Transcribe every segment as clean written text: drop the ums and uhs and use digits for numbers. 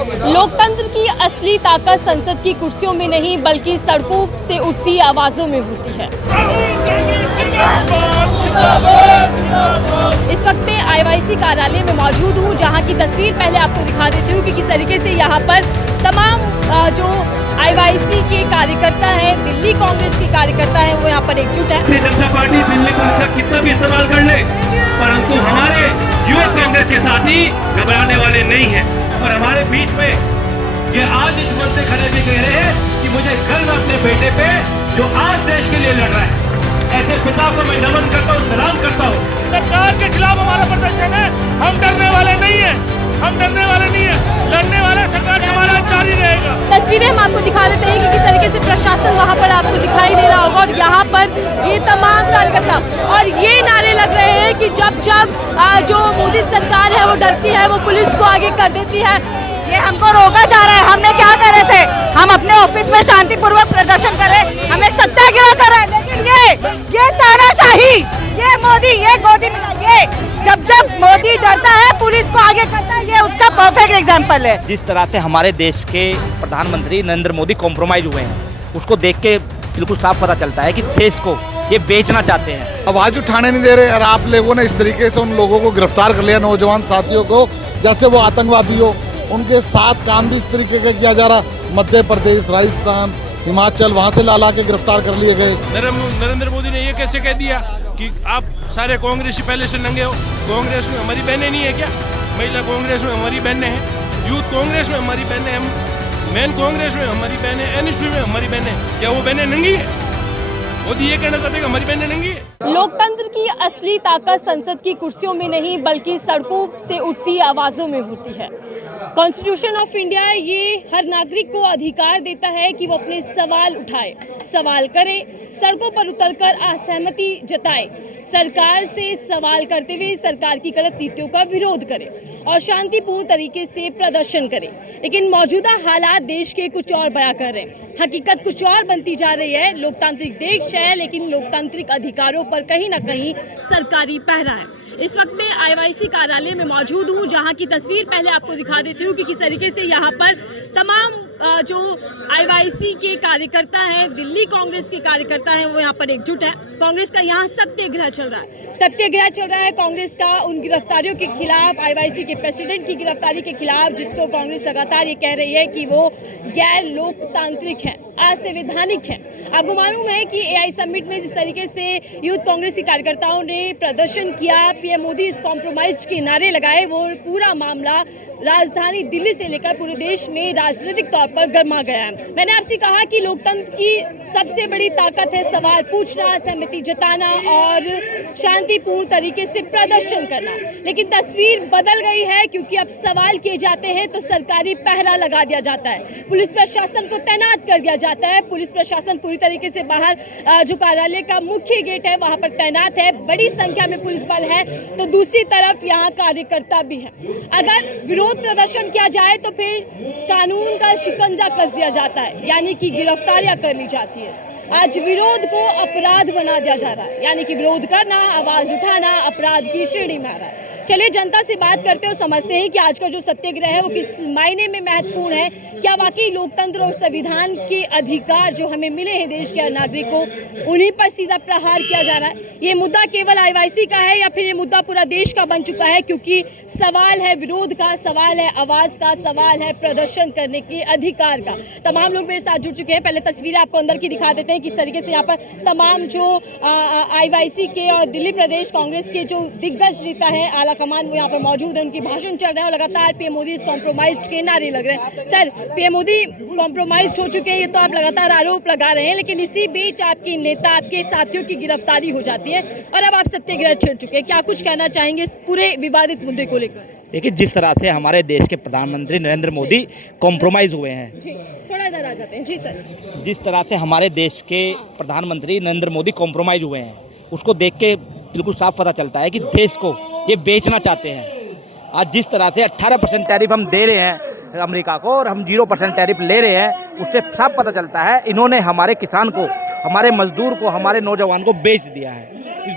लोकतंत्र की असली ताकत संसद की कुर्सियों में नहीं बल्कि सड़कों से उठती आवाजों में होती है। इस वक्त मैं आईवाईसी कार्यालय में मौजूद हूँ, जहाँ की तस्वीर पहले आपको दिखा देती हूँ कि किस तरीके से यहाँ पर तमाम जो आईवाईसी के कार्यकर्ता हैं, दिल्ली कांग्रेस के कार्यकर्ता हैं, वो यहाँ पर एकजुट है। जनता पार्टी दिल्ली पुलिस का कितना भी इस्तेमाल कर ले, परंतु हमारे युवक कांग्रेस के साथी घबराने वाले नहीं हैं। और हमारे बीच में ये आज इस मंच से खड़े भी कह रहे हैं कि मुझे गर्व अपने बेटे पे जो आज देश के लिए लड़ रहा है। ऐसे पिता को मैं नमन करता हूँ, सलाम करता हूँ। सरकार के खिलाफ हमारा प्रदर्शन है, हम डरने वाले नहीं है, हम डरने वाले नहीं है, लड़ने वाले संघर्ष हमारा जारी रहेगा। तस्वीरें हम आपको दिखा देते हैं कि किस तरीके से प्रशासन वहाँ पर आपको दिखाई दे रहा होगा और यहाँ पर ये तमाम कार्यकर्ता और ये नारे लग रहे हैं कि जब जो मोदी सरकार है वो डरती है, वो पुलिस को आगे कर देती है। ये हमको रोका जा रहा है। हमने क्या करे थे, हम अपने ऑफिस में शांतिपूर्वक प्रदर्शन करे, हमें सत्याग्रह करे, लेकिन ये तानाशाही, ये मोदी, ये गोदी मिला, ये जब मोदी डरता है पुलिस को आगे करता है, ये उसका परफेक्ट एग्जांपल है। जिस तरह से हमारे देश के प्रधानमंत्री नरेंद्र मोदी कॉम्प्रोमाइज हुए हैं, उसको देख के बिल्कुल साफ पता चलता है कि देश को ये बेचना चाहते हैं। आवाज उठाने नहीं दे रहे और आप लोगों ने इस तरीके से उन लोगों को गिरफ्तार कर लिया, नौजवान साथियों को, जैसे वो आतंकवादी हो। उनके साथ काम भी इस तरीके का किया जा रहा, मध्य प्रदेश, राजस्थान, हिमाचल, वहाँ से ला के गिरफ्तार कर लिए गए। नरेंद्र मोदी ने ये कैसे कह दिया कि आप सारे कांग्रेसी पहले से नंगे हो? कांग्रेस में हमारी बहनें नहीं है क्या? महिला कांग्रेस में हमारी बहनें हैं, यूथ कांग्रेस में हमारी बहनें हैं, मेन कांग्रेस में हमारी बहनें, एनएसयू में हमारी बहनें, क्या वो बहनें नंगी है? मोदी ये कहना चाहते हैं कि हमारी बहनें नंगी है। लोकतंत्र की असली ताकत संसद की कुर्सियों में नहीं बल्कि सड़कों से उठती आवाजों में होती है। कॉन्स्टिट्यूशन ऑफ इंडिया ये हर नागरिक को अधिकार देता है कि वो अपने सवाल उठाए, सवाल करे, सड़कों पर उतरकर असहमति जताए, सरकार से सवाल करते हुए सरकार की गलत नीतियों का विरोध करे और शांतिपूर्ण तरीके से प्रदर्शन करे। लेकिन मौजूदा हालात देश के कुछ और बयां कर रहे हैं, हकीकत कुछ और बनती जा रही है। लोकतांत्रिक देश है, लेकिन लोकतांत्रिक अधिकारों पर कहीं ना कहीं सरकारी पहरा है। इस वक्त मैं आईवाईसी कार्यालय में मौजूद हूँ, जहाँ की तस्वीर पहले आपको दिखा देती हूँ कि किस तरीके से यहाँ पर तमाम जो आईवाईसी के कार्यकर्ता हैं, दिल्ली कांग्रेस के कार्यकर्ता हैं, वो यहाँ पर एकजुट है। कांग्रेस का यहाँ सत्याग्रह चल रहा है, सत्याग्रह चल रहा है कांग्रेस का उन गिरफ्तारियों के खिलाफ, आईवाईसी के प्रेसिडेंट की गिरफ्तारी के खिलाफ, जिसको कांग्रेस लगातार ये कह रही है कि वो गैर लोकतांत्रिक है, असंवैधानिक है। आपको मालूम है कि एआई समिट में जिस तरीके से यूथ कांग्रेस के कार्यकर्ताओं ने प्रदर्शन किया, पीएम मोदी इज कॉम्प्रोमाइज के नारे लगाए, वो पूरा मामला राजधानी दिल्ली से लेकर पूरे देश में राजनीतिक तौर पर गर्मा गया है। मैंने आपसे कहा कि लोकतंत्र की सबसे बड़ी ताकत है सवाल पूछना, सहमति जताना और शांतिपूर्ण तरीके से प्रदर्शन करना। लेकिन तस्वीर बदल गई है, क्योंकि अब सवाल किए जाते हैं तो सरकारी पहरा लगा दिया जाता है, पुलिस प्रशासन को तैनात कर दिया जाता है। पुलिस प्रशासन पूरी तरीके से बाहर जो कार्यालय का मुख्य गेट है वहां पर तैनात है, बड़ी संख्या में पुलिस बल है, तो दूसरी तरफ यहाँ कार्यकर्ता भी है। अगर विरोध प्रदर्शन किया जाए तो फिर कानून का शिकंजा कस दिया जाता है, यानी कि गिरफ्तारियां कर ली जाती है। आज विरोध को अपराध बना दिया जा रहा है, यानी कि विरोध करना, आवाज उठाना अपराध की श्रेणी में आ रहा है। चलिए जनता से बात करते हो, समझते हैं कि आज का जो सत्याग्रह है वो किस मायने में महत्वपूर्ण है। क्या वाकई लोकतंत्र और संविधान के अधिकार जो हमें मिले हैं देश के नागरिक को, उन्हीं पर सीधा प्रहार किया जा रहा है? ये मुद्दा केवल आईवाईसी का है या फिर ये मुद्दा पूरा देश का बन चुका है? क्योंकि सवाल है विरोध का, सवाल है आवाज का, सवाल है प्रदर्शन करने के अधिकार का। तमाम लोग मेरे साथ जुड़ चुके हैं, पहले तस्वीरें आपको अंदर की दिखा देते हैं किस तरीके से यहाँ पर तमाम जो आईवाईसी के और दिल्ली प्रदेश कांग्रेस के जो दिग्गज नेता हैं, आला कमान, वो यहाँ पर मौजूद है, उनकी भाषण चल रहे हैं और लगातार पीएम मोदी इज कॉम्प्रोमाइज्ड के नारे लग रहे हैं। सर, पीएम मोदी कॉम्प्रोमाइज्ड हो चुके हैं, ये तो आप लगातार आरोप लगा रहे हैं, लेकिन इसी बीच आपकी नेता, आपके साथियों की गिरफ्तारी हो जाती है और अब आप सत्याग्रह छेड़ चुके हैं। क्या कुछ कहना चाहेंगे इस पूरे विवादित मुद्दे को लेकर? देखिए, जिस तरह से हमारे देश के प्रधानमंत्री नरेंद्र मोदी कॉम्प्रोमाइज हुए हैं, जी थोड़ा इधर आ जाते हैं। जी सर, जिस तरह से हमारे देश के प्रधानमंत्री नरेंद्र मोदी कॉम्प्रोमाइज हुए हैं, उसको देख के बिल्कुल साफ पता चलता है कि देश को ये बेचना चाहते हैं। आज जिस तरह से 18% टैरिफ हम दे रहे हैं अमेरिका को और हम 0% टैरिफ ले रहे हैं, उससे साफ पता चलता है इन्होंने हमारे किसान को, हमारे मजदूर को, हमारे नौजवान को बेच दिया है,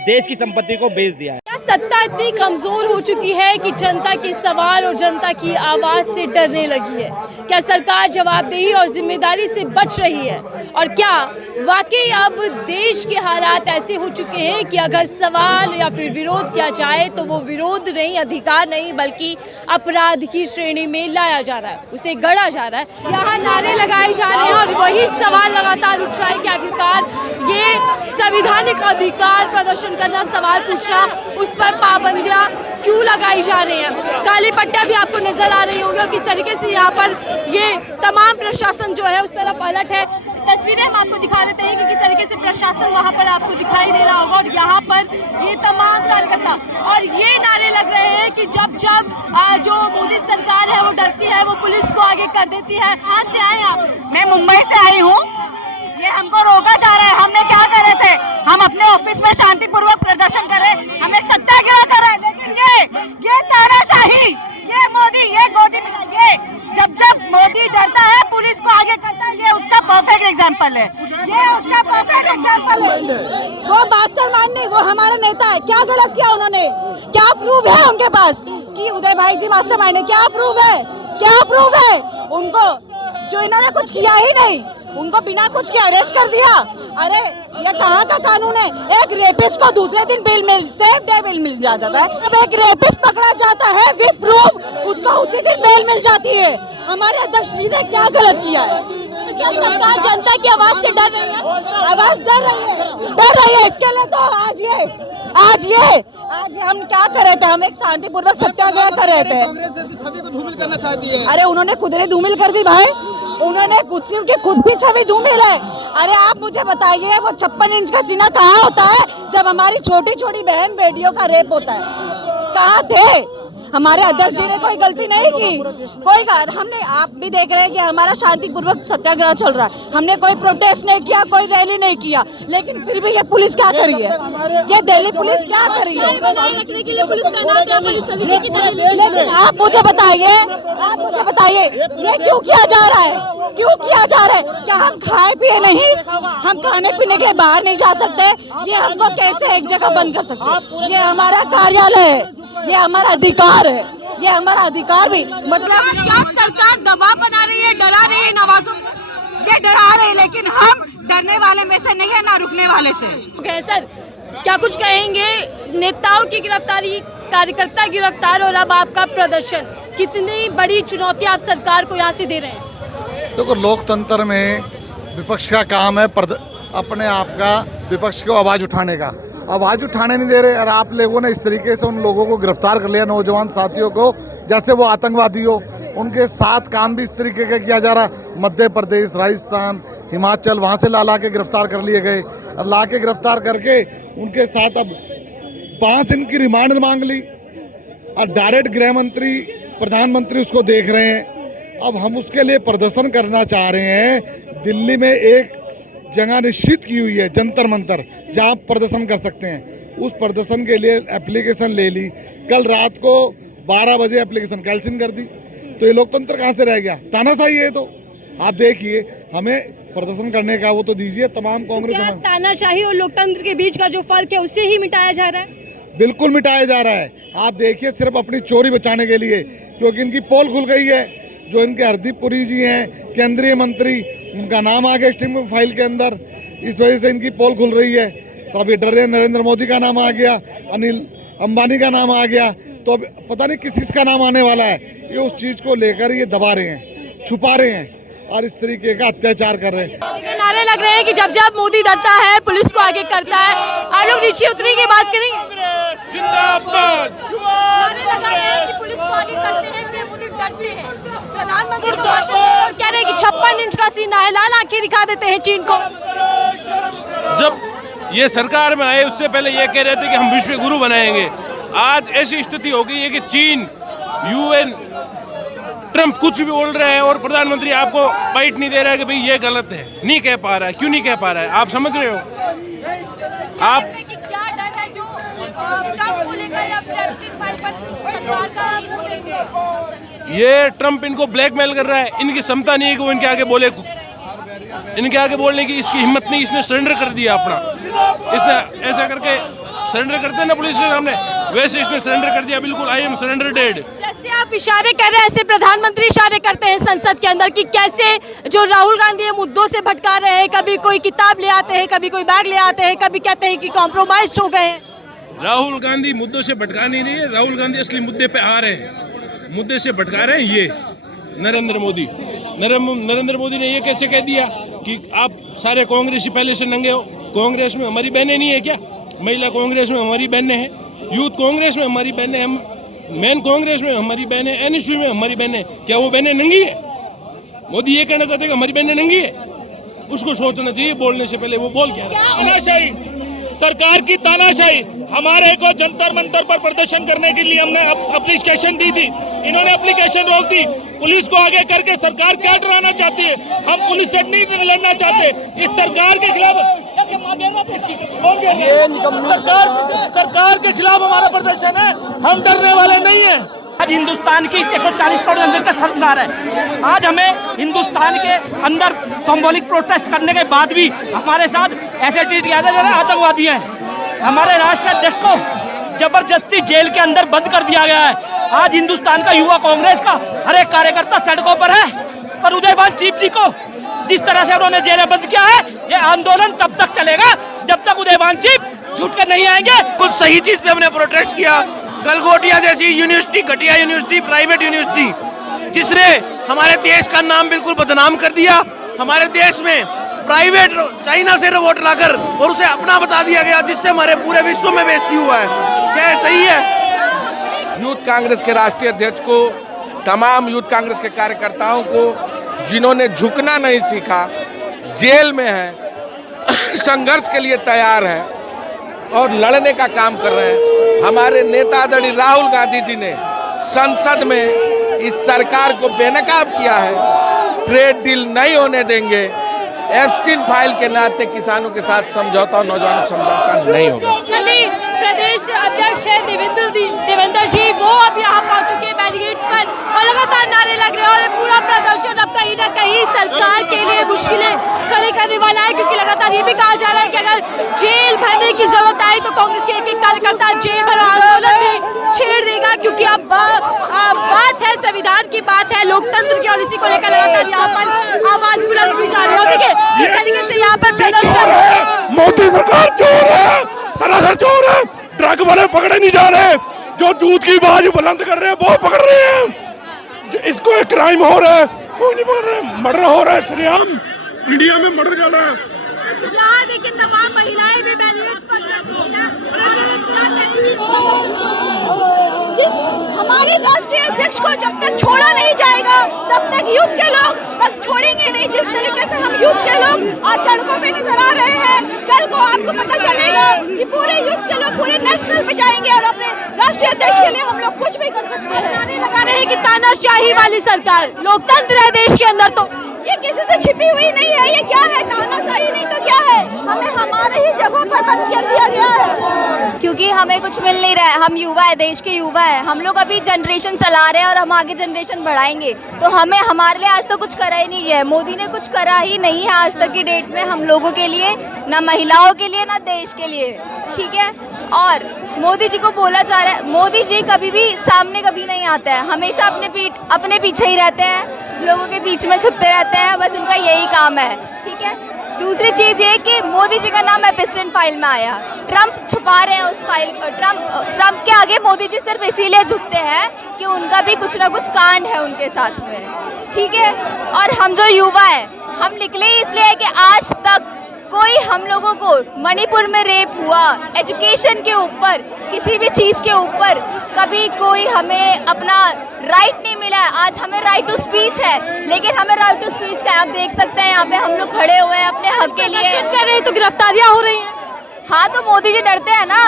देश की संपत्ति को बेच दिया है। सत्ता इतनी कमजोर हो चुकी है कि जनता के सवाल और जनता की आवाज से डरने लगी है। क्या सरकार जवाबदेही और जिम्मेदारी से बच रही है? और क्या वाकई अब देश के हालात ऐसे हो चुके हैं कि अगर सवाल या फिर विरोध किया जाए तो वो विरोध नहीं, अधिकार नहीं, बल्कि अपराध की श्रेणी में लाया जा रहा है, उसे गढ़ा जा रहा है। यहाँ नारे लगाए जा रहे हैं और वही सवाल लगातार उठ रहा है कि आखिरकार ये संवैधानिक अधिकार प्रदर्शन करना, सवाल पूछना, उस पर पाबंदियां क्यों लगाई जा रही हैं? काली पट्टियां भी आपको नजर आ रही होंगी और किस तरीके से यहाँ पर ये तमाम प्रशासन जो है उस तरफ अलर्ट है। तस्वीरें हम आपको दिखा देते हैं कि किस तरीके से प्रशासन वहाँ पर आपको दिखाई दे रहा होगा और यहाँ पर ये तमाम कार्यकर्ता और ये नारे लग रहे हैं कि जब जो मोदी सरकार है वो डरती है, वो पुलिस को आगे कर देती है। कहाँ से आए आप? मैं मुंबई से आई हूँ। ये हमको रोका जा रहा है। हमने क्या करे थे? हम अपने ऑफिस में शांतिपूर्वक प्रदर्शन करे, हमें सत्याग्रह करे, लेकिन ये तानाशाही, ये मोदी, ये गोदी मिलाई, जब मोदी डरता है पुलिस को आगे करता है, ये उसका परफेक्ट एग्जांपल है। ये उसका परफेक्ट एग्जांपल है। वो मास्टरमाइंड नहीं, वो हमारा नेता है। क्या गलत किया उन्होंने? क्या प्रूफ है उनके पास कि उदय भाई जी मास्टरमाइंड है? क्या प्रूफ है? क्या प्रूफ है उनको? जो इन्होंने कुछ किया ही नहीं, उनको बिना कुछ के अरेस्ट कर दिया। अरे ये कहाँ का कानून है? एक रेपिस्ट को दूसरे दिन सेम डे बेल मिल जाता है। जब एक रेपिस्ट पकड़ा जाता है विद प्रूफ, उसको उसी दिन बेल मिल जाती है। हमारे अध्यक्ष जी ने क्या गलत किया है? क्या सरकार जनता की आवाज से डर रही है? आवाज डर रही है। इसके लिए तो आज हम क्या कर रहे थे? हम एक शांतिपूर्वक सत्याग्रह कर रहे थे। कांग्रेस देश की छवि को धूमिल करना चाहती है। अरे उन्होंने खुद ने धूमिल कर दी भाई, उन्होंने खुद भी छवि धूमिल है। अरे आप मुझे बताइए, वो 56 इंच का सीना कहाँ होता है जब हमारी छोटी छोटी बहन बेटियों का रेप होता है? कहाँ थे? हमारे अध्यक्ष जी ने कोई गलती नहीं की। हमने, आप भी देख रहे हैं कि हमारा शांतिपूर्वक सत्याग्रह चल रहा है। हमने कोई प्रोटेस्ट नहीं किया, कोई रैली नहीं किया, लेकिन फिर भी ये पुलिस क्या कर रही है? ये दिल्ली पुलिस क्या कर रही है? लेकिन आप मुझे बताइए, ये क्यों किया जा रहा है? क्यों किया जा रहा है? क्या हम खाए पिए नहीं? हम खाने पीने के लिए बाहर नहीं जा सकते? ये हमको कैसे एक जगह बंद कर सकते? ये हमारा कार्यालय है, ये हमारा अधिकार है, ये हमारा अधिकार भी। मतलब क्या सरकार दबाव बना रही है, डरा रही है नवाजों को? ये डरा रही है, लेकिन हम डरने वाले में से नहीं है, ना रुकने वाले से। ओके सर, क्या कुछ कहेंगे? नेताओं की गिरफ्तारी, कार्यकर्ता गिरफ्तार और अब आपका प्रदर्शन, कितनी बड़ी चुनौती आप सरकार को यहाँ से दे रहे हैं? देखो, लोकतंत्र में विपक्ष का काम है अपने आप का, विपक्ष को आवाज़ उठाने का। आवाज़ उठाने नहीं दे रहे और आप लोगों ने इस तरीके से उन लोगों को गिरफ्तार कर लिया, नौजवान साथियों को, जैसे वो आतंकवादी हो। उनके साथ काम भी इस तरीके का किया जा रहा। मध्य प्रदेश, राजस्थान, हिमाचल, वहाँ से ला के गिरफ्तार कर लिए गए और ला के गिरफ्तार करके उनके साथ अब 5 दिन की रिमांड मांग ली और डायरेक्ट गृह मंत्री, प्रधानमंत्री उसको देख रहे हैं। अब हम उसके लिए प्रदर्शन करना चाह रहे हैं। दिल्ली में एक जगह निश्चित की हुई है, जंतर मंतर, जहां प्रदर्शन कर सकते हैं। उस प्रदर्शन के लिए एप्लीकेशन ले ली। कल रात को 12 बजे एप्लीकेशन कैंसिल कर दी। तो ये लोकतंत्र कहाँ से रह गया? तानाशाही है। तो आप देखिए, हमें प्रदर्शन करने का वो तो दीजिए। तमाम कांग्रेस, तानाशाही और लोकतंत्र के बीच का जो फर्क है उसे ही मिटाया जा रहा है? बिल्कुल मिटाया जा रहा है। आप देखिए, सिर्फ अपनी चोरी बचाने के लिए, क्योंकि इनकी पोल खुल गई है। जो इनके हरदीप पुरी जी हैं, केंद्रीय मंत्री, उनका नाम आ गया स्टिंग फाइल के अंदर, इस वजह से इनकी पोल खुल रही है। तो अभी डर रहे, नरेंद्र मोदी का नाम आ गया, अनिल अंबानी का नाम आ गया, तो अब पता नहीं किस का नाम आने वाला है। ये उस चीज़ को लेकर ये दबा रहे हैं, छुपा रहे हैं और इस तरीके का अत्याचार कर रहे हैं। नारे लग रहे हैं कि जब मोदी डरता है पुलिस को आगे करता है। आप लोग नीचे उतरने की बात करेंगे? जिंदाबाद। नारे लगा रहे हैं कि पुलिस को आगे करते हैं, फिर मोदी डरते हैं। प्रधानमंत्री तो भाषण दे रहे हैं और कह रहे हैं कि 56 इंच का सीना है, लाल आंखें दिखा देते हैं चीन को। जब ये सरकार में आए उससे पहले ये कह रहे थे कि हम विश्व गुरु बनाएंगे। आज ऐसी स्थिति हो गई है कि चीन, यूएन, ट्रंप कुछ भी बोल रहे हैं और प्रधानमंत्री आपको बाइट नहीं दे रहा है कि भाई ये गलत है, नहीं कह पा रहा है। क्यों नहीं कह पा रहा है? आप समझ रहे हो? आप क्या डर है जो ट्रंप को लेकर या फाइल पर सरकार का मुंह देंगे? ये ट्रंप इनको ब्लैकमेल कर रहा है। इनकी क्षमता नहीं है कि वो इनके आगे बोले, इनके आगे बोलने की इसकी हिम्मत नहीं। इसने सरेंडर कर दिया अपना। इसने ऐसा करके सरेंडर करते हैं ना पुलिस के सामने, वैसे इसने सरेंडर कर दिया, बिल्कुल आई एम सरेंडर डेड। जैसे आप इशारे कर रहे हैं ऐसे प्रधानमंत्री इशारे करते हैं संसद के अंदर कि कैसे जो राहुल गांधी मुद्दों से भटका रहे हैं, कभी कोई किताब ले आते हैं, कभी कोई बैग ले आते हैं, कभी कहते हैं कि कॉम्प्रोमाइज हो गए हैं। राहुल गांधी मुद्दों से भटका नहीं रही है, राहुल गांधी असली मुद्दे पे आ रहे हैं। मुद्दे से भटका रहे हैं ये नरेंद्र मोदी। नरेंद्र मोदी ने ये कैसे कह दिया कि आप सारे कांग्रेसी पहले से नंगे हो, कांग्रेस में हमारी बहनें नहीं है क्या? महिला कांग्रेस में हमारी बहनें हैं, यूथ कांग्रेस में हमारी बहनें हैं, मेन कांग्रेस में हमारी बहनें, एनएसयू में हमारी बहनें। क्या वो बहनें नंगी है? मोदी ये कहना चाहते हैं कि हमारी बहनें नंगी है? उसको सोचना चाहिए बोलने से पहले वो बोल क्या है। तानाशाही, सरकार की तानाशाही। हमारे को जंतर मंतर पर प्रदर्शन करने के लिए हमने एप्लीकेशन दी थी, इन्होंने एप्लीकेशन रोक दी। पुलिस को आगे करके सरकार क्या डराना चाहती है? हम पुलिस से नहीं लड़ना चाहते, इस सरकार के खिलाफ सरकार के खिलाफ हमारा प्रदर्शन है, हम डरने वाले नहीं है। आज हिंदुस्तान की 140 करोड़ जनता का सरकार है। आज हमें हिंदुस्तान के अंदर सिंबॉलिक प्रोटेस्ट करने के बाद भी हमारे साथ ऐसे ट्रीट किया जाता है, आतंकवादी हैं। हमारे राष्ट्रीय अध्यक्ष को जबरदस्ती जेल के अंदर बंद कर दिया गया है। आज हिंदुस्तान का युवा कांग्रेस का हर एक कार्यकर्ता सड़कों पर है, पर उदयभान चीफ जी को जिस तरह से उन्होंने जेल बंद किया है, ये आंदोलन तब तक चलेगा जब तक उदयभान चीफ छूट कर नहीं आएंगे। कुछ सही चीज पे हमने प्रोटेस्ट किया। गलगोटिया जैसी यूनिवर्सिटी, घटिया यूनिवर्सिटी, प्राइवेट यूनिवर्सिटी, जिसने हमारे देश का नाम बिल्कुल बदनाम कर दिया। हमारे देश में प्राइवेट चाइना से रोबोट लाकर और उसे अपना बता दिया गया, जिससे हमारे पूरे विश्व में बेइज्जती हुआ है। क्या ये सही है? यूथ कांग्रेस के राष्ट्रीय अध्यक्ष को, तमाम यूथ कांग्रेस के कार्यकर्ताओं को, जिन्होंने झुकना नहीं सीखा, जेल में हैं, संघर्ष के लिए तैयार हैं और लड़ने का काम कर रहे हैं। हमारे नेता आदरणीय राहुल गांधी जी ने संसद में इस सरकार को बेनकाब किया है। ट्रेड डील नहीं होने देंगे। एप्स्टीन फाइल के नाते किसानों के साथ समझौता और नौजवानों समझौता नहीं होगा। प्रदेश अध्यक्ष है देवेंद्र जी, वो अब यहाँ पहुँच चुके हैं बैरिकेड्स पर और लगातार नारे लग रहे हैं और पूरा प्रदर्शन अब कहीं ना कहीं सरकार के लिए मुश्किलें खड़ी करने वाला है, क्योंकि लगातार ये भी कहा जा रहा है कि अगर जेल भरने की जरूरत आई तो कांग्रेस के एक कार्यकर्ता जेल भरो आंदोलन भी छेड़ देगा, क्योंकि अब बात है संविधान की, बात है लोकतंत्र की और इसी को लेकर लगातार यहाँ पर आवाज बुलंद की जा रही है। देखिए किस तरीके से यहाँ पर प्रदर्शन, मोदी सरकार चोर है, सरासर चोर है। ट्रक वाले पकड़े नहीं जा रहे, जो दूध की आवाज बुलंद कर रहे हैं वो पकड़ रहे हैं। इसको एक क्राइम हो रहा है, कोई नहीं पकड़ रहे। मर्डर हो रहा है सरेआम, इंडिया में मर्डर चल रहा है। यहाँ देखिए तमाम महिलाएं भी बैरिकेड्स पर जिस हमारे राष्ट्रीय अध्यक्ष को जब तक छोड़ा नहीं जाएगा तब तक युद्ध के लोग बस छोड़ेंगे नहीं। जिस तरीके से हम युद्ध के लोग आज सड़कों पे नजर आ रहे हैं, कल को आपको पता चलेगा कि पूरे युद्ध के लोग पूरे नेशनल पे जाएंगे और अपने राष्ट्रीय अध्यक्ष के लिए हम लोग कुछ भी कर सकते हैं। नारे लगा रहे हैं कि तानाशाही वाली सरकार, लोकतंत्र है देश के अंदर, तो ये किसी से छिपी हुई नहीं है। ये क्या है? तानाशाही नहीं तो क्या है? हमें हमारे ही जगहों पर बंद कर दिया गया है, क्योंकि हमें कुछ मिल नहीं रहा है। हम युवा है, देश के युवा है, हम लोग अभी जनरेशन चला रहे हैं और हम आगे जनरेशन बढ़ाएंगे। तो हमें हमारे लिए आज तो कुछ करा ही नहीं है, मोदी ने कुछ करा ही नहीं है आज तक की डेट में हम लोगों के लिए, ना महिलाओं के लिए, ना देश के लिए। ठीक है, और मोदी जी को बोला जा रहा है, मोदी जी कभी भी सामने कभी नहीं आता है, हमेशा अपने पीछे ही रहते हैं, लोगों के बीच में छुपते रहते हैं, बस उनका यही काम है। ठीक है, दूसरी चीज ये कि मोदी जी का नाम एप्स्टीन फाइल में आया, ट्रम्प छुपा रहे हैं उस फाइल को। ट्रम्प के आगे मोदी जी सिर्फ इसीलिए झुकते हैं कि उनका भी कुछ ना कुछ कांड है उनके साथ में। ठीक है, और हम जो युवा है हम निकले इसलिए है कि आज तक कोई हम लोगों को मणिपुर में रेप हुआ, एजुकेशन के ऊपर, किसी भी चीज़ के ऊपर कभी कोई हमें अपना राइट नहीं मिला है। आज हमें राइट टू स्पीच है, लेकिन हमें राइट टू स्पीच का आप देख सकते हैं यहाँ पे हम लोग खड़े हुए हैं अपने हक के लिए, कर रहे हैं तो गिरफ्तारियां हो रही हैं। हाँ, तो मोदी जी डरते हैं ना,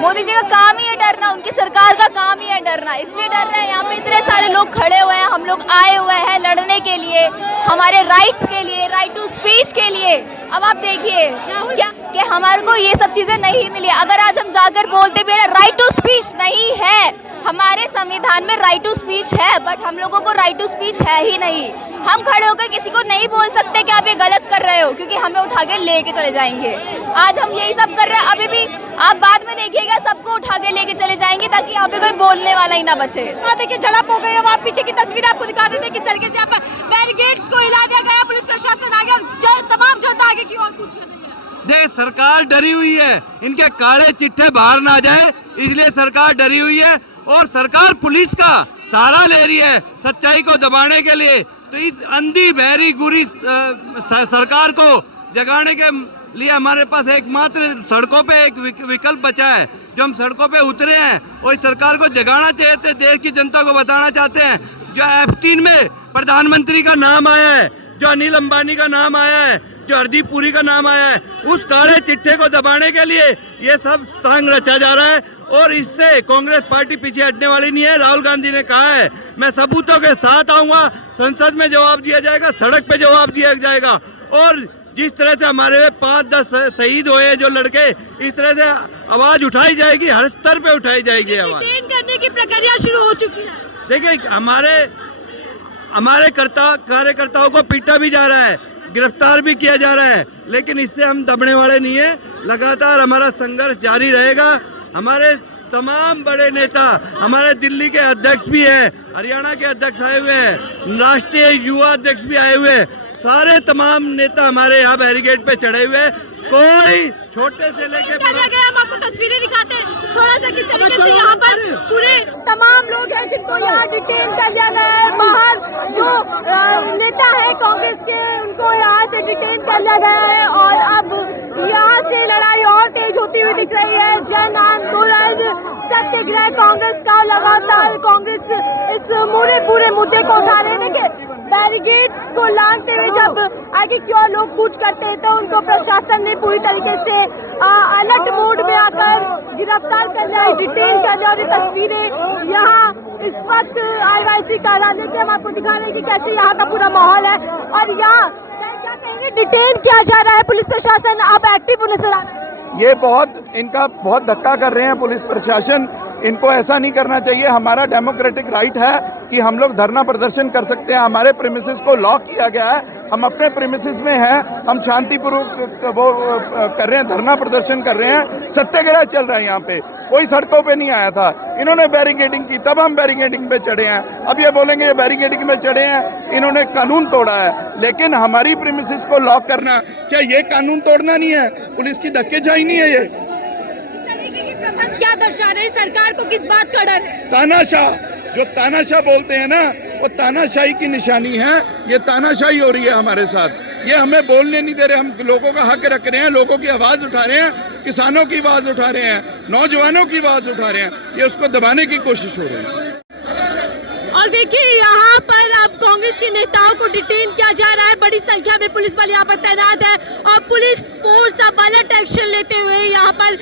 मोदी जी का काम ही है डरना, उनकी सरकार का काम ही है डरना, इसलिए डर रहे हैं। यहाँ पे इतने सारे लोग खड़े हुए हैं, हम लोग आए हुए हैं लड़ने के लिए, हमारे राइट्स के लिए, राइट टू स्पीच के लिए। अब आप देखिए क्या कि हमारे को ये सब चीजें नहीं मिली। अगर आज हम जाकर बोलते भी है राइट टू स्पीच नहीं है, हमारे संविधान में राइट टू स्पीच है, बट हम लोगों को राइट टू स्पीच है ही नहीं। हम खड़े होकर किसी को नहीं बोल सकते कि आप ये गलत कर रहे हो, क्योंकि हमें उठा के लेके चले जाएंगे। आज हम यही सब कर रहे हैं। अभी भी आप बाद में देखिएगा सबको उठा के लेके चले जाएंगे ताकि यहाँ पे कोई बोलने वाला ही ना बचे। देखिए झड़प हो गई है, वहाँ पीछे की तस्वीर आपको दिखा देते हैं किस तरीके से यहाँ पर बैरिकेड्स को हिला दिया गया, पुलिस प्रशासन आ गया और तमाम जनता आगे की ओर कूच कर रही है। देख सरकार डरी हुई है, इनके काले चिट्ठे बाहर ना जाए इसलिए सरकार डरी हुई है और सरकार पुलिस का सहारा ले रही है सच्चाई को दबाने के लिए। तो इस अंधी बहरी गुरी सरकार को जगाने के लिए हमारे पास एकमात्र सड़कों पे एक विकल्प बचा है, जो हम सड़कों पे उतरे हैं और इस सरकार को जगाना चाहते हैं, देश की जनता को बताना चाहते हैं। जो F-18 में प्रधानमंत्री का नाम आया है, जो अनिल अंबानी का नाम आया है, जो हरदीप पुरी का नाम आया है, उस काले चिट्ठे को दबाने के लिए ये सब सांग रचा जा रहा है और इससे कांग्रेस पार्टी पीछे हटने वाली नहीं है। राहुल गांधी ने कहा है मैं सबूतों के साथ आऊंगा, संसद में जवाब दिया जाएगा, सड़क पे जवाब दिया जाएगा। और जिस तरह से हमारे 5-10 शहीद हुए हैं जो लड़के, इस तरह से आवाज उठाई जाएगी, हर स्तर पे उठाई जाएगी आवाज। डिटेन करने की प्रक्रिया शुरू हो चुकी है। देखिए हमारे कार्यकर्ताओं को पीटा भी जा रहा है, गिरफ्तार भी किया जा रहा है, लेकिन इससे हम दबने वाले नहीं है। लगातार हमारा संघर्ष जारी रहेगा। हमारे तमाम बड़े नेता, हमारे दिल्ली के अध्यक्ष भी हैं, हरियाणा के अध्यक्ष आए हुए हैं, राष्ट्रीय युवा अध्यक्ष भी आए हुए हैं, सारे तमाम नेता हमारे यहाँ बैरिकेड पे चढ़े हुए हैं। कोई छोटे से लेके हम आपको तस्वीरें दिखाते हैं थोड़ा सा किस तरीके से यहाँ पर पूरे तमाम लोग हैं जिनको यहाँ डिटेन कर लिया गया है। बाहर जो नेता है कांग्रेस के उनको यहाँ से डिटेन कर लिया गया है और अब यहाँ से लड़ाई और तेज होती हुई दिख रही है। जन आंदोलन सत्याग्रह कांग्रेस का लगातार कांग्रेस इस पूरे मुद्दे को उठा रहे हैं। देखिए बैरिकेड्स को लांघते हुए जब आगे की ओर लोग कूच करते हैं तो उनको प्रशासन ने पूरी तरीके से अलर्ट मोड में आकर गिरफ्तार कर लिया, डिटेन कर लिया। और ये तस्वीरें यहाँ इस वक्त IYC कार्यालय के हम आपको दिखा रहे हैं कि कैसे यहाँ का पूरा माहौल है और यहाँ क्या कहेंगे डिटेन किया जा रहा है, पुलिस प्रशासन अब एक्टिव नजर आ रहा है। ये इनका बहुत धक्का कर रहे हैं पुलिस प्रशासन। इनको ऐसा नहीं करना चाहिए। हमारा डेमोक्रेटिक राइट है कि हम लोग धरना प्रदर्शन कर सकते हैं। हमारे प्रीमिसेस को लॉक किया गया है, हम अपने प्रीमिसेस में हैं, हम शांतिपूर्वक वो कर रहे हैं, धरना प्रदर्शन कर रहे हैं, सत्याग्रह चल रहा है। यहाँ पे कोई सड़कों पे नहीं आया था, इन्होंने बैरिकेडिंग की, तब हम बैरिकेडिंग पे चढ़े हैं। अब ये बोलेंगे ये बैरिकेडिंग में चढ़े हैं, इन्होंने कानून तोड़ा है। लेकिन हमारी प्रीमिसेस को लॉक करना, क्या ये कानून तोड़ना नहीं है? पुलिस की धक्केशाही नहीं है ये? क्या दर्शा रहे सरकार को किस बात का डर है? तानाशाह, जो तानाशाह बोलते हैं ना, वो तानाशाही की निशानी है। ये तानाशाही हो रही है हमारे साथ। ये हमें बोलने नहीं दे रहे। हम लोगों का हक रख रहे हैं, लोगों की आवाज उठा रहे हैं, किसानों की आवाज उठा रहे हैं, नौजवानों की आवाज उठा रहे हैं। ये उसको दबाने की कोशिश हो रही है। और देखिए यहाँ पर अब कांग्रेस के नेताओं को डिटेन किया जा रहा है। बड़ी संख्या में पुलिस बल यहाँ पर तैनात है और पुलिस फोर्स अब अलर्ट एक्शन लेते हुए यहाँ पर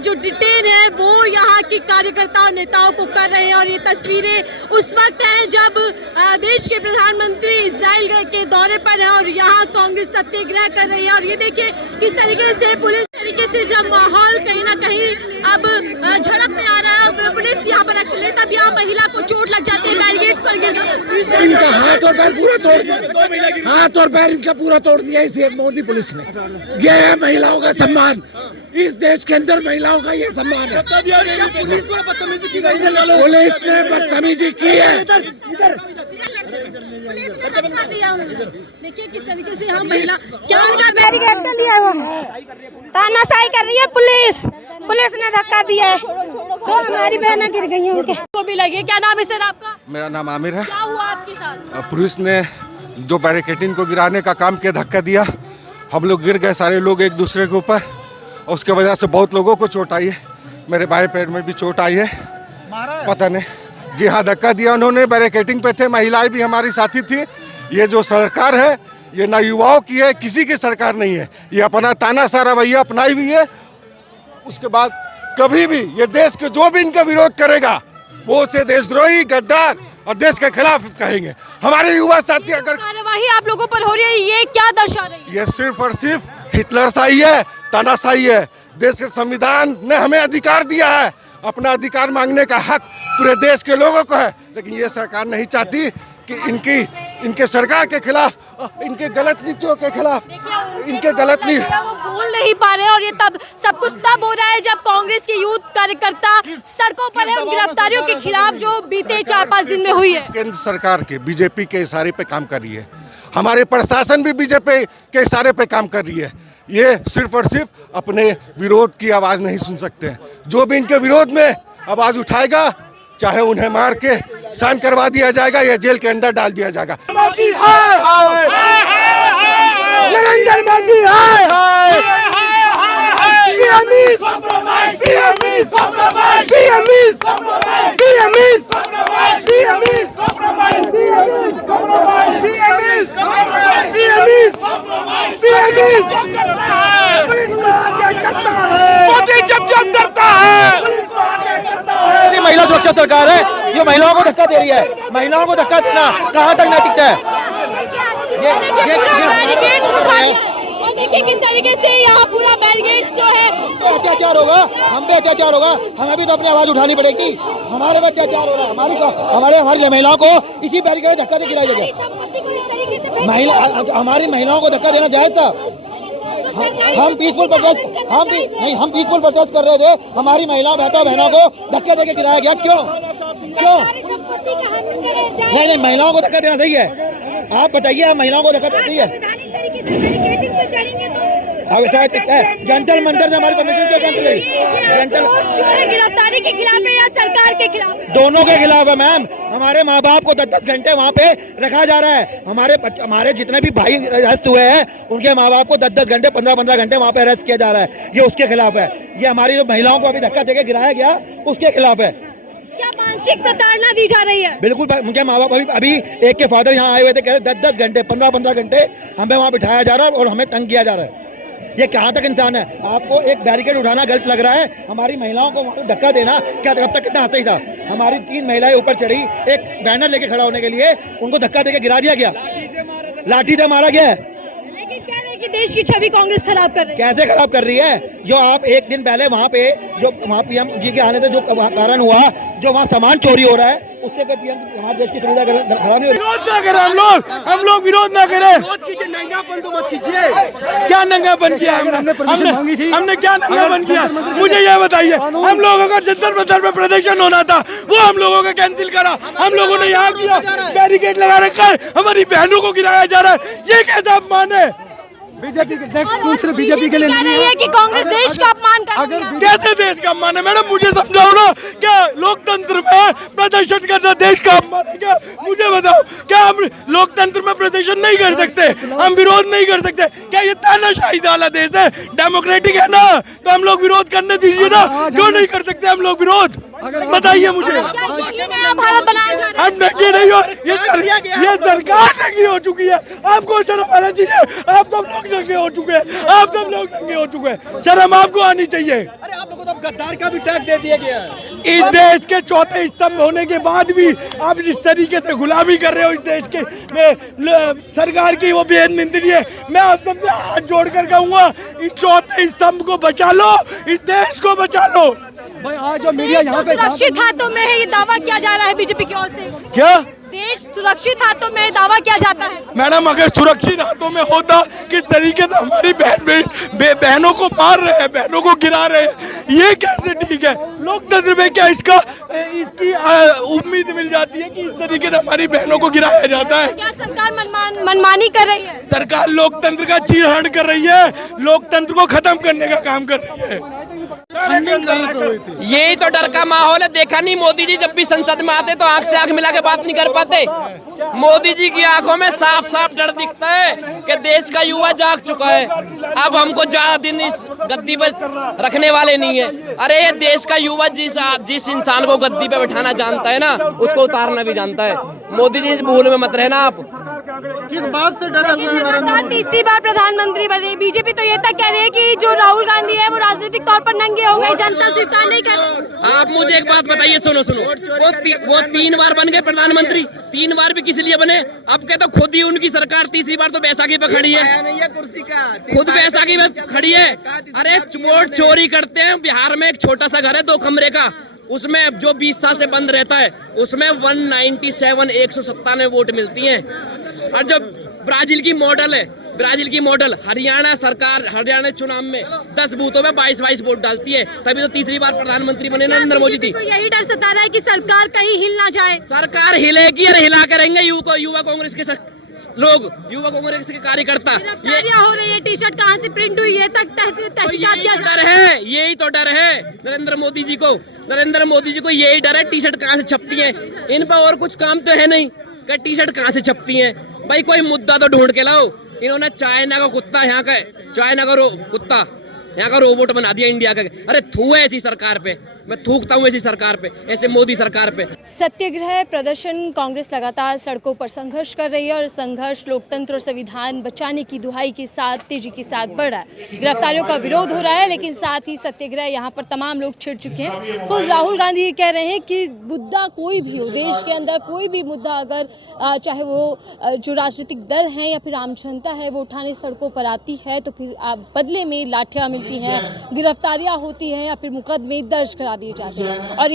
जो डिटेन है वो यहाँ की कार्यकर्ताओं नेताओं को कर रहे हैं। और ये तस्वीरें उस वक्त हैं जब देश के प्रधानमंत्री इजराइल के दौरे पर हैं और यहाँ कांग्रेस सत्याग्रह कर रही है। और ये देखिए किस तरीके से पुलिस तरीके से जब माहौल कहीं ना कहीं अब झड़प में आ रहा है, पुलिस यहाँ पर एक्शन लेता, अब यहाँ महिला को चोट लग जाती है, बैरिकेड्स पर गिर गई, इनका हाथ और पैर पूरा तोड़ दिया, हाथ और पैर इनका पूरा तोड़ दिया इस मोदी पुलिस ने। ये है महिलाओं का सम्मान, इस देश के अंदर महिलाओं का ये सम्मान है। पुलिस ने बदतमीजी की है। देखिए किस तरीके से हम महिला क्या बैरिकेड कर लिया हुआ है, तानाशाही कर रही है पुलिस। पुलिस ने धक्का दिया है, तो हमारी बहनें गिर गई हैं उनके को भी लगी। क्या नाम है सर आपका? मेरा नाम आमिर है। क्या हुआ आपके साथ? पुलिस ने जो बैरिकेडिंग को गिराने का काम किया, धक्का दिया, हम लोग गिर गए सारे लोग एक दूसरे के ऊपर और उसके वजह से बहुत लोगों को चोट आई है। मेरे बाएं पैर में भी चोट आई है, पता नहीं। जी हाँ, धक्का दिया उन्होंने। बैरिकेडिंग पे थे, महिलाएं भी हमारी साथी थी। ये जो सरकार है ये ना युवाओं की है, किसी की सरकार नहीं है। ये अपना तानाशाह रवैया अपनाई हुई है। उसके बाद कभी भी ये देश के जो भी इनका विरोध करेगा वो उसे देशद्रोही, गद्दार और देश के खिलाफ कहेंगे। हमारे युवा साथी अगर कार्यवाही आप लोगों पर हो रही है, ये क्या दर्शा रही है? ये सिर्फ और सिर्फ हिटलरशाही है, तानाशाही है। देश के संविधान ने हमें अधिकार दिया है, अपना अधिकार मांगने का हक पूरे देश के लोगों को है। लेकिन ये सरकार नहीं चाहती कि इनकी इनके सरकार के खिलाफ, इनके गलत नीतियों के खिलाफ, इनके गलत नीति वो बोल नहीं पा रहे हैं और ये तब सब कुछ तब हो रहा है जब कांग्रेस के यूथ कार्यकर्ता सड़कों पर है उन गिरफ्तारियों के खिलाफ जो बीते 4-5 दिन में हुई है। केंद्र सरकार के बीजेपी के इशारे पे काम कर रही है, हमारे प्रशासन भी बीजेपी के इशारे पे काम कर रही है। ये सिर्फ और सिर्फ अपने विरोध की आवाज़ नहीं सुन सकते हैं। जो भी इनके विरोध में आवाज़ उठाएगा, चाहे उन्हें मार के शांत करवा दिया जाएगा या जेल के अंदर डाल दिया जाएगा। नरेंद्र मोदी मोदी जब डरता है, महिला सुरक्षा सरकार है, ये महिलाओं को धक्का दे रही है। महिलाओं को धक्का देना कहाँ तक नैतिकता है? देखिए किस तरीके से यहाँ पूरा बैरिकेड्स जो है अत्याचार होगा, हम पे अत्याचार होगा, हमें भी तो अपनी आवाज उठानी पड़ेगी। हमारे पे अत्याचार हो रहा है, हमारी महिलाओं को इसी बैरिकेड में धक्का दे गिराया जाएगा। हमारी महिलाओं को धक्का देना जायज था? हम पीसफुल प्रोटेस्ट कर रहे थे, हमारी महिला बहनों को धक्के देके गिराया गया। क्यों? नहीं, महिलाओं को धक्का देना सही है? आप बताइए, महिलाओं को धक्का देना सही है? जनतल मंदिर से हमारी परमिशन क्यों कैंसिल गई? गिरफ्तारी के खिलाफ है या सरकार के खिलाफ? दोनों के खिलाफ है मैम। हमारे माँ बाप को 10-10 घंटे वहाँ पे रखा जा रहा है। हमारे जितने भी भाई अरेस्ट हुए हैं उनके माँ बाप को 10-10 घंटे 15-15 घंटे वहाँ पे अरेस्ट किया जा रहा है। ये उसके खिलाफ है। ये हमारी जो महिलाओं को अभी धक्का देके गिराया गया उसके खिलाफ है। क्या मानसिक प्रताड़ना दी जा रही है? बिल्कुल। उनके माँ बाप अभी एक के फादर यहाँ आए हुए थे, कह रहे 10-10 घंटे 15-15 घंटे हमें वहाँ बिठाया जा रहा है और हमें तंग किया जा रहा है। ये कहाँ तक इंसान है? आपको एक बैरिकेड उठाना गलत लग रहा है, हमारी महिलाओं को धक्का देना क्या अब तक कितना सही था? हमारी 3 महिलाएं ऊपर चढ़ी, एक बैनर लेके खड़ा होने के लिए उनको धक्का देके गिरा दिया गया, लाठी से मारा गया। लेकिन कह रहे हैं कि देश की छवि कांग्रेस खराब कर रही है। कैसे खराब कर रही है? जो आप एक दिन पहले वहाँ पे जो वहाँ पीएम जी के आने से जो कारण हुआ, जो वहाँ सामान चोरी हो रहा है, उससे कोई पीएम हमारे देश की सुविधा खराब नहीं हो रही। विरोध ना करें हम लोग विरोध ना करें। नंगापन तो मत कीजिए। क्या नंगापन किया? हमने क्या नंगापन किया? मुझे ये बताइए। हम लोगों का जंतर मंतर में प्रदर्शन होना था, वो हम लोगों का कैंसिल करा। हम लोगों ने यहाँ किया, बैरिकेड लगा रखा है, हमारी बहनों को गिराया जा रहा है। ये कैसे अपमान है? बीजेपी के लिए नहीं है कि कांग्रेस देश का अपमान कर रही है। कैसे देश का अपमान है मैडम? मुझे समझाओ ना। क्या लोकतंत्र में प्रदर्शन करना देश का अपमान है क्या? मुझे बताओ, क्या हम लोकतंत्र में प्रदर्शन नहीं कर सकते? हम विरोध नहीं कर सकते? क्या ये तानाशाही वाला देश है? डेमोक्रेटिक है ना, तो हम लोग विरोध करने दीजिए ना। क्यों नहीं कर सकते हम लोग विरोध? बताइए मुझे। हम नंगे नहीं हो, ये सरकार नंगी हो चुकी है। आपको शर्म आना चाहिए। आप सब लोग नंगे हो चुके हैं, आप सब लोग नंगे हो चुके हैं। शर्म आपको आनी चाहिए। अरे आप लोगों को तो गद्दार का भी टैग दे दिया गया है। इस देश के चौथे स्तंभ होने के बाद भी आप जिस तरीके से गुलामी कर रहे हो इस देश के सरकार की, वो बेहद निंदनीय है। मैं आप सबसे हाथ जोड़कर कहूँगा, इस चौथे स्तंभ को बचा लो, इस देश को बचा लो। भाई आज जो मीडिया यहाँ पे सुरक्षित हाथों में है, ये दावा किया जा रहा है बीजेपी की ओर से। क्या देश सुरक्षित हाथों में दावा किया जाता है? मैडम, अगर सुरक्षित हाथों में होता, किस तरीके से हमारी बहनों को मार रहे हैं, बहनों को गिरा रहे हैं, ये कैसे ठीक है? लोकतंत्र में क्या इसकी उम्मीद मिल जाती है कि इस तरीके से हमारी बहनों को गिराया जाता है? क्या सरकार मनमानी कर रही है? सरकार लोकतंत्र का चीरहरण कर रही है, लोकतंत्र को खत्म करने का काम कर रही है। यही तो डर का माहौल है। देखा नहीं, मोदी जी जब भी संसद में आते तो आंख से आंख मिला के बात नहीं कर पाते। मोदी जी की आंखों में साफ साफ डर दिखता है कि देश का युवा जाग चुका है, अब हमको ज्यादा दिन इस गद्दी पर रखने वाले नहीं है। अरे ये देश का युवा जिस इंसान को गद्दी पे बैठाना जानता है ना, उसको उतारना भी जानता है। मोदी जी इस भूल में मत रहना आप। किस बात से डरे हुए हैं? तीसरी बार प्रधानमंत्री बन रही बीजेपी तो ये तक कह रही है कि जो राहुल गांधी है वो राजनीतिक तौर पर नंगे हो गए, जनता स्वीकार नहीं कर रही। आप मुझे एक बात बताइए, सुनो वो 3 बार बन गए प्रधानमंत्री, 3 बार भी किस लिए बने? अब के तो खुद ही उनकी सरकार तीसरी बार तो बैसाखी पे खड़ी है, कुर्सी का खुद बैसाखी पे खड़ी है। अरे वोट चोरी करते हैं। बिहार में एक छोटा सा घर है 2 कमरे का, उसमें जो 20 साल से बंद रहता है, उसमें 197 197 वोट मिलती हैं। और जो ब्राजील की मॉडल है, ब्राजील की मॉडल, हरियाणा सरकार हरियाणा चुनाव में 10 बूथों में 22-22 वोट डालती है, तभी तो तीसरी बार प्रधानमंत्री बने नरेंद्र मोदी जी। यही डर सता रहा है कि सरकार कहीं हिल ना जाए। सरकार हिलेगी और हिला करेंगे युवा कांग्रेस के लोग, युवा कांग्रेस के कार्यकर्ता। ये हो रही है, टी शर्ट कहाँ से प्रिंट हुई है तक तहकीकात किया जा रहा है। यही तो डर है नरेंद्र मोदी जी को, नरेंद्र मोदी जी को यही डर है टी शर्ट कहाँ से छपती है। इन पर और कुछ काम तो है नहीं कि टी शर्ट कहाँ से छपती है। भाई कोई मुद्दा तो ढूंढ के लाओ। इन्होंने चाइना का कुत्ता, यहाँ का चाइना का कुत्ता यहाँ का रोबोट बना दिया इंडिया का। अरे थू है ऐसी सरकार पे, मैं थूकता हूँ ऐसी सरकार पे, ऐसे मोदी सरकार पे। सत्याग्रह प्रदर्शन, कांग्रेस लगातार सड़कों पर संघर्ष कर रही है और संघर्ष लोकतंत्र और संविधान बचाने की दुहाई के साथ तेजी के साथ बढ़ रहा है। गिरफ्तारियों का विरोध हो रहा है, लेकिन साथ ही सत्याग्रह यहाँ पर तमाम लोग छिड़ चुके हैं। खुद राहुल गांधी ये कह रहे हैं कि मुद्दा कोई भी हो, देश के अंदर कोई भी मुद्दा अगर चाहे वो जो राजनीतिक दल हैं या फिर आम जनता है वो उठाने सड़कों पर आती है तो फिर बदले में लाठियाँ मिलती हैं, गिरफ्तारियाँ होती हैं या फिर मुकदमे दर्ज करा दिए जाते हैं। और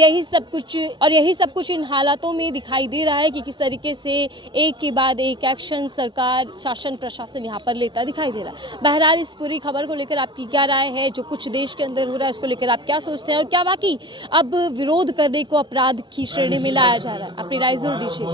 यही सब कुछ इन हालातों में दिखाई दे रहा है कि किस तरीके से एक के बाद एक एक्शन सरकार, शासन, प्रशासन यहाँ पर लेता दिखाई दे रहा है। बहरहाल इस पूरी खबर को लेकर आपकी क्या राय है? जो कुछ देश के अंदर हो रहा है उसको लेकर आप क्या सोचते हैं और क्या वाकई अब विरोध करने को अपराध की श्रेणी में लाया जा रहा है? अपनी राय जरूर दीजिए।